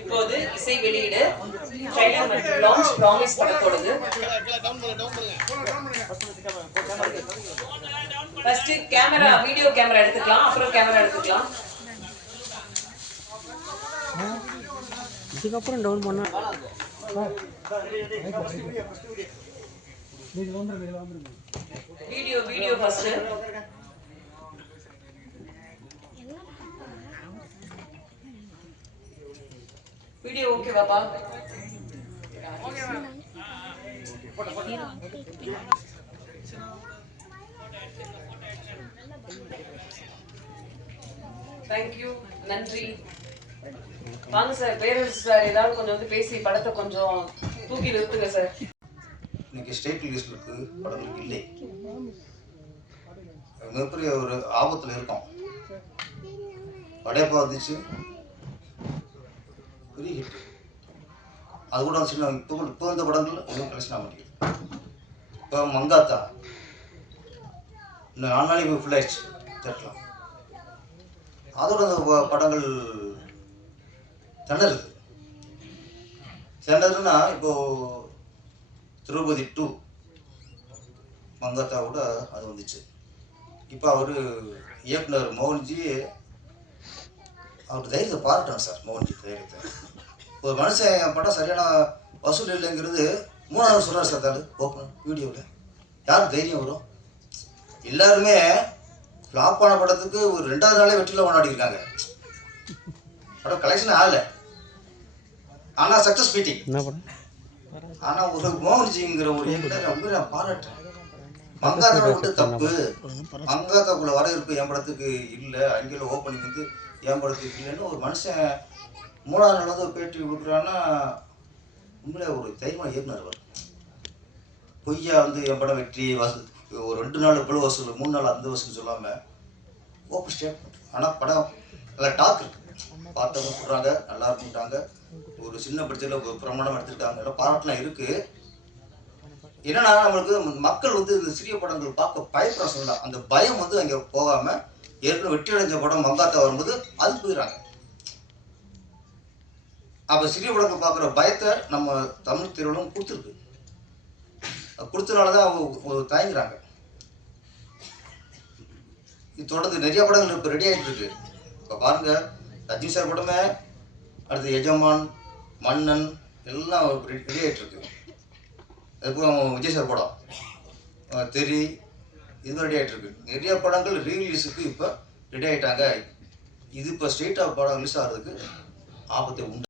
இப்போது இசை வெளியீடு. ட்ரைலர் மற்றும் லான்ச் ப்ராமிஸ் படத்தோடது ஃபர்ஸ்ட் கேமரா வீடியோ கேமரா எடுத்துக்கலாம். அப்புறம் கேமரா எடுத்துக்கலாம். இதுக்கப்புறம் டவுன் பண்ணா video video first video okay பாப்பா தேங்க்யூ நன்றி. வாங்க சார் பேரண்ட்ஸ் சார் ஏதாவது கொஞ்சம் வந்து பேசி படத்தை கொஞ்சம் தூக்கி நிறுத்துங்க சார். இன்னைக்கு ஸ்டேட் லிஸ்ட்ல இருக்கு படங்கள் இல்லை. மிகப்பெரிய ஒரு ஆபத்தில் இருக்கோம். படையப்பா வந்துச்சு. பெரிய ஹிட் அது கூட சின்ன இப்போ இப்போ வந்த படங்கள் ஒன்றும் கலெக்ஷன் ஆக மாட்டேங்குது இப்போ மங்காத்தா. இன்னும் நாலு நாளைக்கு ஃபுல் ஆயிடுச்சு. தேட்டலாம் அதோட அந்த ப- படங்கள் திணறுது திணறுனா இப்போ திரௌபதி டூ மங்காத்தாவோட அது வந்துச்சு. இப்போ அவர் இயக்குனர் மோகன்ஜி அவர் தைரியத்தை பாராட்டணும் சார் மோகன்ஜி தைரியத்தை. ஒரு மனுஷன் என் படம் சரியான வசூல் இல்லைங்கிறது மூணாவது சொல்கிறார் சார் தாடு ஓப்பன் வீடியோவில் யார் தைரியம் வரும்? எல்லாருமே ஃப்ளாப் ஆன படத்துக்கு ஒரு ரெண்டாவது நாளே வெற்றியில் கொண்டாடி இருக்காங்க. படம் கலெக்ஷன் ஆகலை. ஆனால் சக்ஸஸ் மீட்டிங் என்ன படம் ஆனா ஒரு மோகன்ஜிங்கிற ஒரு இயக்குனர் ரொம்ப நான் பாராட்டுறேன். மங்காத்தாவை விட்டு தப்பு. மங்காத்தாக்குள்ள வரவேற்பு என் படத்துக்கு இல்லை. அங்கேயும் ஓப்பனிங் வந்து என் படத்துக்கு இல்லைன்னு ஒரு மனுஷன் மூணாவது ஒரு பேட்டி கொடுக்குறான்னா உண்மையிலே ஒரு தைரியமான இயக்குனர் அவர். பொய்யா வந்து என் படம் வெற்றி வசூ ஒரு ரெண்டு நாள் இவ்வளோ வசூல் மூணு நாள் அந்த வசூல் சொல்லாமல் ஓப்பன் ஸ்டேட்மெண்ட் ஆனால் படம் நல்லா டாக் இருக்கு. பார்த்தவங்க சொல்கிறாங்க நல்லா இருக்குன்றாங்க ஒரு சின்ன பட்ஜெட்டில் பிரமாணம் எடுத்திருக்காங்க. எல்லாம் பாராட்டுலாம் இருக்கு. என்னன்னா நம்மளுக்கு மக்கள் வந்து இந்த சிறிய படங்கள் பார்க்க பயப்பட சொல்லலாம் அந்த பயம் வந்து அங்கே போகாம ஏற்கனவே வெற்றி அடைஞ்ச படம் மங்காத்தா வரும்போது அது போயிடுறாங்க. அப்போ சிறிய படங்கள் பார்க்குற பயத்தை நம்ம தமிழ் திரையுடன் கொடுத்துருக்கு. அது கொடுத்தனால தான் அவங்க தயங்குறாங்க. தொடர்ந்து நிறைய படங்கள் இப்போ ரெடி ஆகிட்டு இருக்கு. இப்போ பாருங்க ரஜினி சார் படமே அடுத்து எஜமான் மன்னன் எல்லாம் ரெடி ஆகிட்டு அதுக்கப்புறம் விஜய் சார் படம். தெரி இது ரெடி ஆகிட்டு இருக்கு. நிறைய படங்கள் ரீரிலீஸுக்கு இப்போ ரெடி ஆகிட்டாங்க இது இப்போ ஸ்ட்ரெயிட்டாக படம் ரிலீஸ் ஆகிறதுக்கு ஆபத்தை உண்டு.